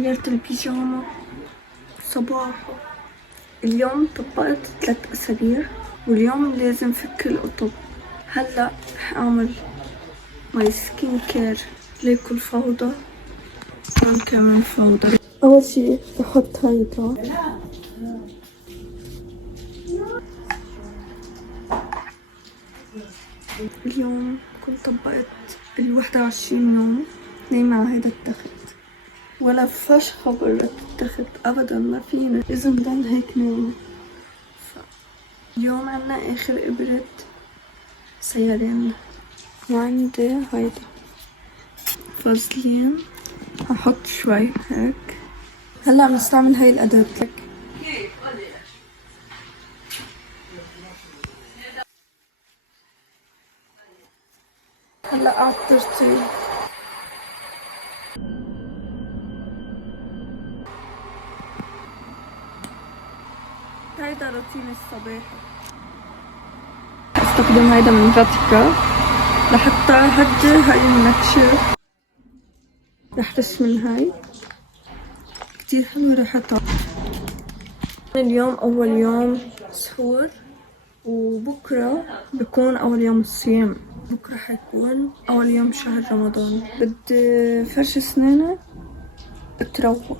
غيرت البيجامة صباحا. اليوم طبقت 3 أسابيع واليوم لازم فك القطب. هلأ حأعمل ماي سكين كير. ليكو الفوضى. هون كمان فوضى. أول شي بحط هيدا. اليوم كنت طبقت 21 يوم نايمة على هيدا التخت، ولا فشخة برا التخت أبدا، ما فينا، لازم ضل هيك نايمة. اليوم عنا آخر إبرة سيلان، وعندي هيدا فازلين هحط شوي هيك. هلا عم نستعمل هاي الأداة لك. هلا قعدت ترتيب. هيدا روتين الصباحي. استخدم هيدا من فاتيكا لحتى هدي هاي النكشة. رح رش من هاي كتير حلوة ريحتها. اليوم أول يوم سحور، وبكرة بكون أول يوم الصيام. بكرة حيكون أول يوم شهر رمضان. بدي فرش سناني تروق.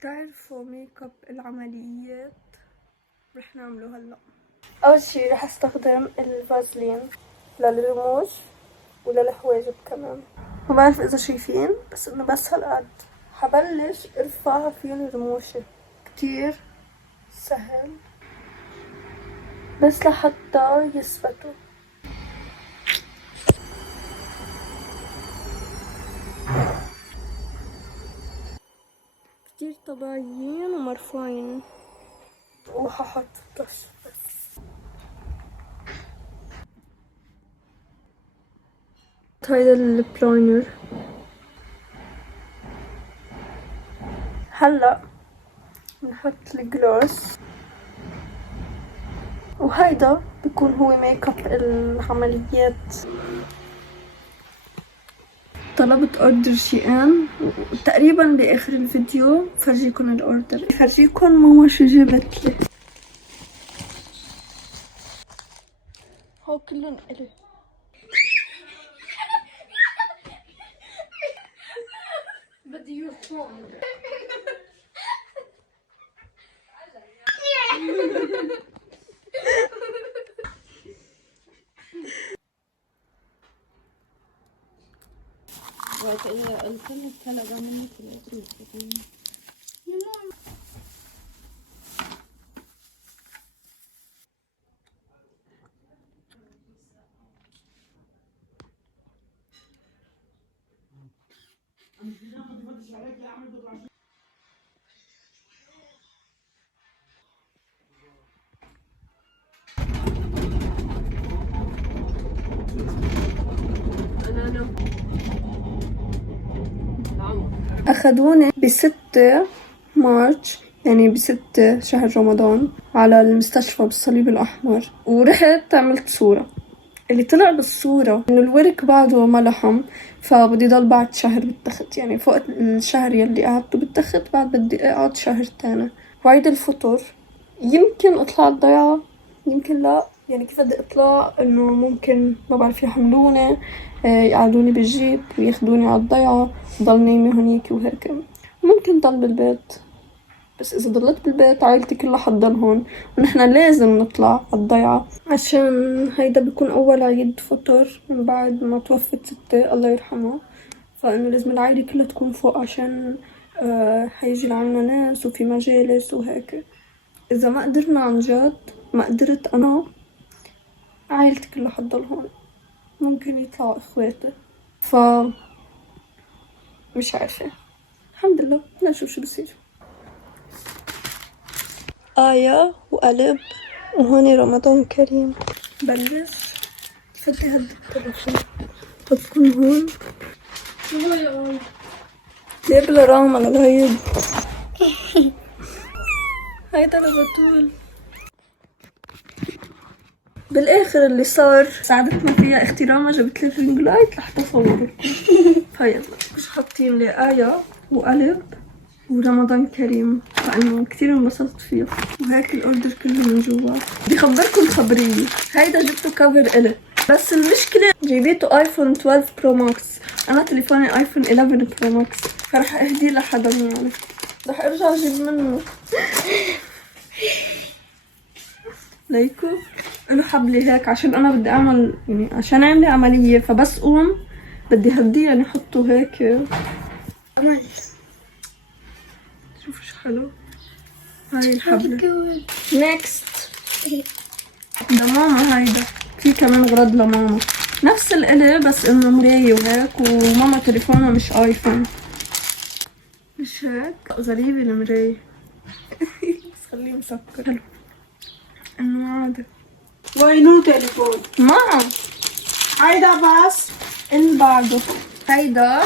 تعرفوا ميك اب العمليات رح نعمله هلا. اول شي رح استخدم الفازلين للرموش وللحواجب كمان. ما بعرف اذا شايفين بس انه بس هالقد. حبلش ارفع فيهم رموشي كتير سهل بس لحتى يثبتوا. كتير طبيعيين ومرفوعين. وهحط بلش بس. هيدا البلاينر. هلا بنحط الجلوس، وهيدا بيكون هو ميك اب العمليات. طلبت اوردر شيئين تقريبا باخر الفيديو فرجيكم الاوردر. فرجيكم ماما شو جابت لي. هو كلهم الي. بدي يوفون. أخذوني ب6 مارس يعني ب6 شهر رمضان على المستشفى بالصليب الأحمر، ورحت عملت صورة. اللي طلع بالصورة إنه الورك بعده ما لحم، فبدي ضل بعد شهر بالتخت، يعني فوق الشهر يلي قعدته بالتخت بعد بدي اقعد شهر تاني. وهيدا الفطر يمكن اطلع الضيعة يمكن لا، يعني كيف بدي اطلع انه ممكن ما بعرف يحملوني يقعدوني بالجيب وياخدوني على الضيعة ضل نايمة هونيك وهيك. ممكن ضل بالبيت، بس اذا ضلت بالبيت عائلتي كلها حتضل هون، ونحنا لازم نطلع على الضيعة عشان هيدا بيكون اول عيد فطر من بعد ما توفت ستي الله يرحمها. فانه لازم العائلة كلها تكون فوق عشان هيجي لعنا ناس وفي مجالس وهيك. اذا ما قدرنا عن جد، ما قدرت انا، عائلتي كلها حتضل هون، ممكن يطلعوا اخواتي. مش عارفة، الحمد لله نشوف شو بصير. آية وقلب، وهون رمضان كريم. بلش فتحي هاد التلفون بتكون هون. ليه بلا رام على العيد؟ هيدا لبطول. بالاخر اللي صار ساعدتنا فيها اختي راما، جبت لي رينج لايت لحتى صوره. فيلا مش حاطين لي آية وقلب ورمضان كريم، لانه كثير انبسطت فيه. وهيك الاوردر كله من جوا. بدي خبركم خبريه، هيدا جبته كفر الي، بس المشكله جيبيته ايفون 12 برو ماكس، انا تليفوني ايفون 11 برو ماكس، فرح اهديه لحدا يعني. رح ارجع اجيب منه. ليكو له حبلي هيك عشان انا بدي اعمل يعني عشان عامله عمليه، فبس قوم بدي هديه يعني احطه هيك. شوفوا شو حلو هاي الحبلة. نيكست لماما، هيدا في كمان غرض لماما نفس القلب بس انه مراية وهيك، وماما تليفونها مش ايفون، مش هيك غريبة المراية. بس خليه مسكر حلو انه هذا. وينو تليفون؟ ما هيدا بس اللي بعده. هيدا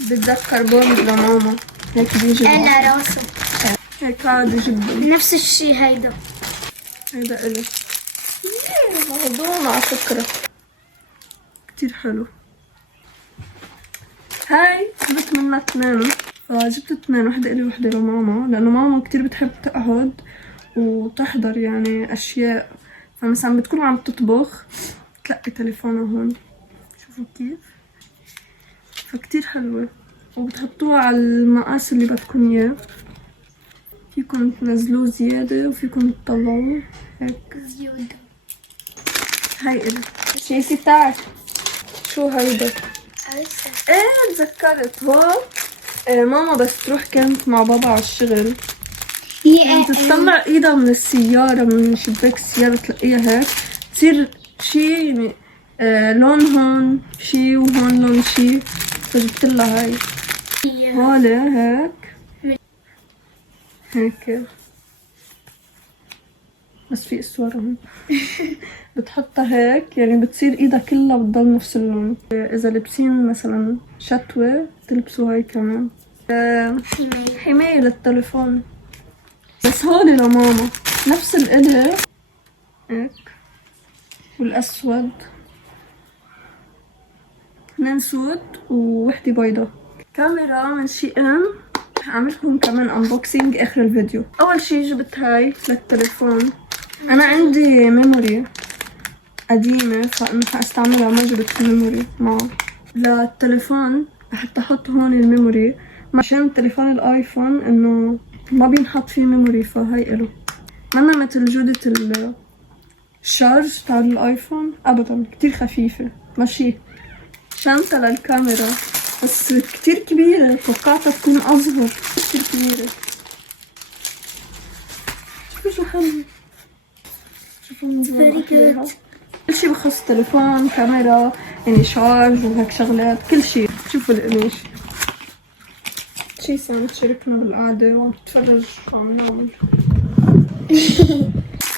بتذكر بوند لماما، هيك بيجي انا راسه هيك عادي جدا. نفس الشي هيدا إلي موضوع مع سكرة كتير حلو. هاي جبت منها 2، فجبت 2، وحدة إلي وحدة لماما، لأنه ماما كتير بتحب تقعد وتحضر يعني أشياء، فمثلا بتكون عم تطبخ تلقي تليفونها هون، شوفوا كيف، فكتير حلوة. وبتحطوها على المقاس اللي بدكم اياه، فيكم تنزلوه زيادة وفيكم تطلعوه هيك زيادة. هاي إلي شي ستار. شو هيدا؟ عرسة. ايه تذكرت هو. ماما بس تروح كانت مع بابا على الشغل، تطلع ايدها من السيارة، من شباك السيارة تلاقيها هيك، تصير شي يعني لون هون شي وهون لون شي، فجبتلها هاي هولي هيك بس في اسوار هون. بتحطها هيك يعني بتصير ايدها كلها بتضل نفس اللون. اذا لابسين مثلا شتوة تلبسوا هاي كمان. حماية للتليفون. بس هولي لماما نفس القلب هيك والاسود، 2 سود ووحدة بيضة. كاميرا من شي ام، هعملكم كمان انبوكسينج اخر الفيديو. اول شي جبت هاي للتليفون، انا عندي ميموري قديمة فانه حاستعملها، ما جبت ميموري معه للتليفون حتى احط هون الميموري، عشان تليفون الايفون انه ما بينحط فيه ميموري، فهاي إله منا مثل جودة الشارج تاع الايفون ابدا، كتير خفيفة. ماشي شنطة للكاميرا بس كتير كبيرة، توقعتها تكون اصغر، كتير كبيرة. شو حلو، شوفوا من كل شي بخص تليفون، كاميرا، يعني شارج وهيك شغلات، كل شي. شوفوا القماش شي سام تشاركنا بالقعدة وعم تتفرج عم نعمل.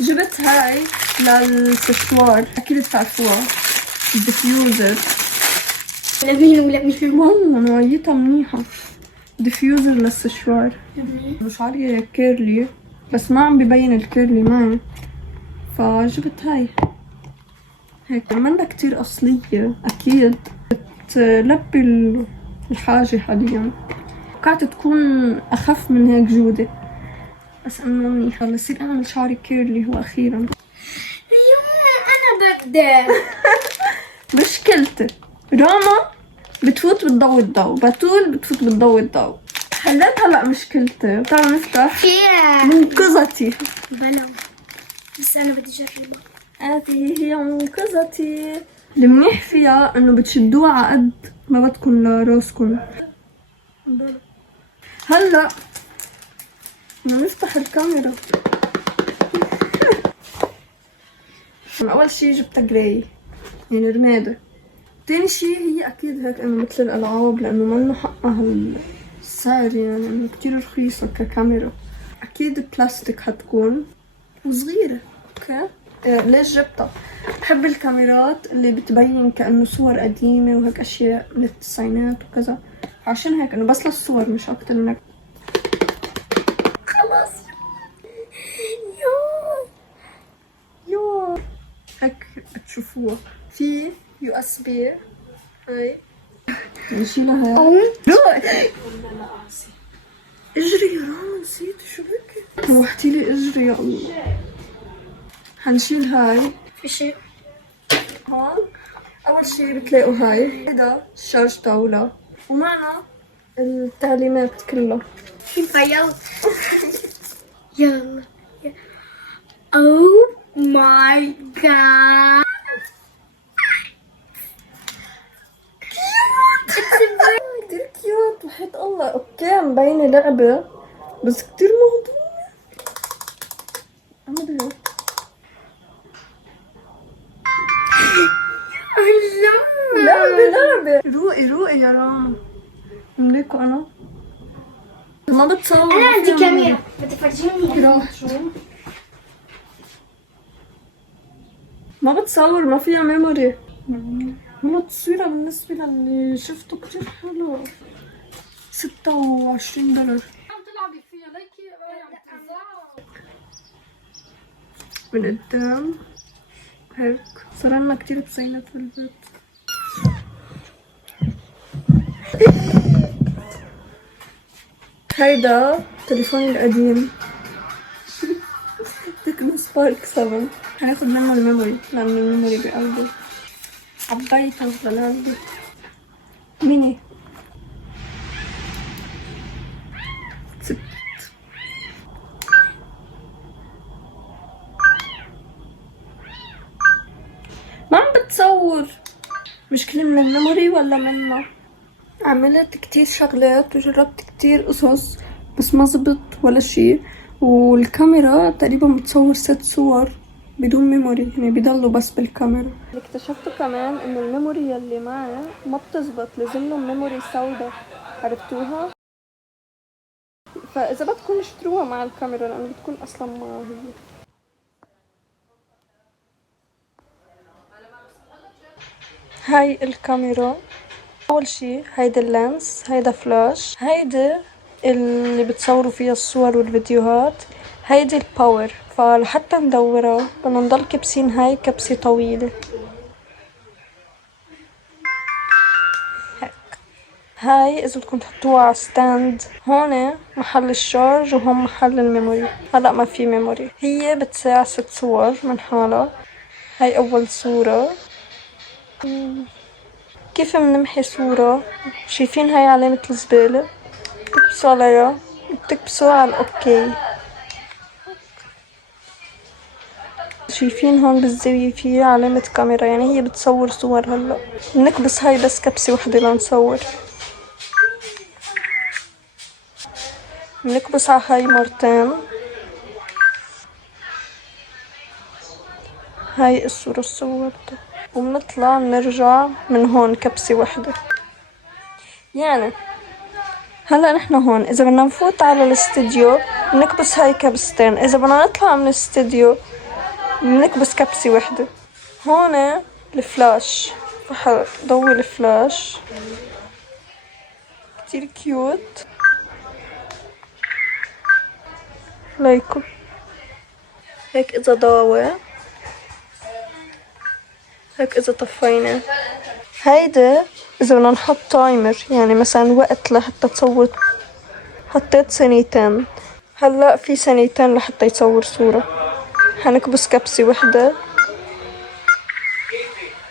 جبت هاي للسشوار، اكيد بتعرفوها، الديفيوزر. لمين والله نوعيتها منيحة، ديفيوزر للسشوار. شعري كيرلي بس ما عم ببين الكيرلي معي، فجبت هاي هيك منها كتير أصلية، أكيد بتلبي الحاجة حاليا. توقعت تكون أخف من هيك جودة، بس إنه منيحة لصير أعمل شعري كيرلي هو أخيرا. اليوم أنا بدي مشكلتي راما بتفوت بتضوي الضوء، بتول بتفوت بتضوي الضوء. حليت هلا مشكلتي، تعالوا نفتح فيها منقذتي. بلا بس أنا بدي أجربها. هذه هي منقذتي. المنيح فيها انه بتشدوها على قد ما بدكم لراسكم. هلا بدنا نفتح الكاميرا. اول شي جبتها جراي يعني رمادة. تاني شي هي اكيد هيك انه مثل الالعاب، لانه مالنا حقها السعر يعني انه كتير رخيصة ككاميرا، اكيد بلاستيك حتكون وصغيرة. اوكي ليش جبتها؟ بحب الكاميرات اللي بتبين كأنه صور قديمة وهيك أشياء من التسعينات وكذا، عشان هيك إنه بس للصور مش أكتر. إنك خلاص هيك تشوفوها في USB. هاي نشيلها هاي. اجري يا رام، نسيت شو بك. روحتي لي اجري يا الله. حنشيل هاي. في شيء هون اول شي بتلاقوا هاي هيدا الشارج طاولة ومعنا التعليمات كلها. يلا يلا. او ماي جاد. كتير كيوت وحياة الله. اوكي مبينة لعبة بس كتير موضوع. عملها لعبة. روقي يا رام. مليكو انا ما بتصور. انا عندي كاميرا بدي تفرجيني. راح شو ما بتصور، ما فيها ميموري. والله التصويرة بالنسبة للي شفته كتير حلو. $26 من قدام هيك. صار لنا كتير بصينات بالبيت. هيدا تليفوني القديم تكنو سبارك 7. هناخد منه الميموري لأن الميموري بقلبه. عبايته للعبة ميني. ست. ما عم بتصور. مشكلة من الميموري ولا منه؟ عملت كتير شغلات وجربت كتير قصص بس ما زبط ولا شي. والكاميرا تقريبا بتصور 6 صور بدون ميموري، يعني بيضلوا بس بالكاميرا. اللي اكتشفته كمان انه الميموري يلي معي ما بتزبط، لازم له ميموري سودا. عرفتوها؟ فاذا بدكم اشتروها مع الكاميرا لانه بتكون اصلا معها هي. هاي الكاميرا. اول شي هيدا اللينس، هيدا فلاش، هيدا اللي بتصوروا فيها الصور والفيديوهات، هيدي الباور. فلحتى ندورها بدنا نضل كبسين هاي كبسة طويلة هيك. هاي اذا بدكم تحطوها على ستاند. هون محل الشارج وهون محل الميموري. هلا ما في ميموري. هي بتساع 6 صور من حالها. هاي اول صورة. كيف بنمحي صورة؟ شايفين هاي علامة الزبالة؟ بتكبسوا عليها، بتكبسوا على الاوكي. شايفين هون بالزاوية في علامة كاميرا، يعني هي بتصور صور. هلا بنكبس هاي بس كبسة وحدة لنصور. بنكبس على هاي مرتين. هاي الصورة صورتها. وبنطلع بنرجع من هون كبسة وحدة. يعني هلا نحن هون اذا بدنا نفوت على الاستديو بنكبس هاي كبستين، اذا بدنا نطلع من الاستديو بنكبس كبسة وحدة. هون الفلاش، رح ضوي الفلاش كتير كيوت. لايكو هيك اذا ضاوي، هيك اذا طفينا. هيدا اذا بدنا نحط تايمر، يعني مثلا وقت لحتى تصور. حطيت 2 هلا في 2 لحتى يتصور صورة. حنكبس كبسة وحدة.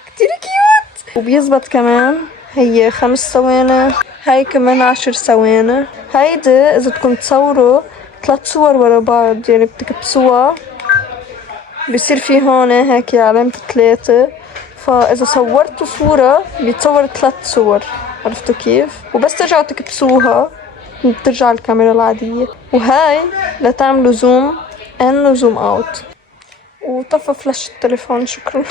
كتير كيوت وبيزبط كمان. هي 5 ثواني، هاي كمان 10 ثواني. هيدا اذا بدكم تصوروا 3 صور ورا بعض، يعني بتكبسوها بصير في هون هيك علامة 3. فاذا صورتوا صورة بيتصور 3 صور. عرفتوا كيف؟ وبس ترجعوا تكبسوها بترجع الكاميرا العادية. وهاي لتعملوا زوم ان وزوم اوت. وطفى فلاش التليفون. شكرا.